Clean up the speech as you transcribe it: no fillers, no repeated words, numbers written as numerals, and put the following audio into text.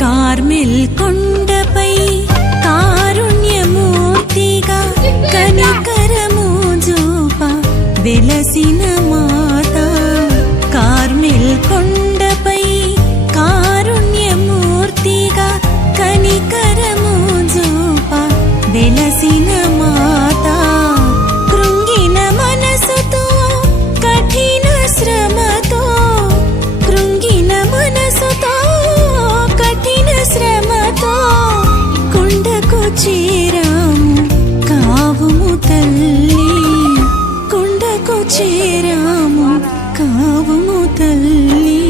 Carmel కొండపై కారుణ్యమూర్తిగా కనికరము చూప వెలసిన మాత. కార్మెల్ కొండపై కారుణ్యమూర్తిగా కనికరము చూప వెలసిన మాత. కృంగిన మనసుతో కఠిన శ్రమతో, కృంగిన మనసుతో కఠిన శ్రమతో కొండకు చేరాము కావుము తల్లి, కొండకు చేరాము కావుము తల్లి.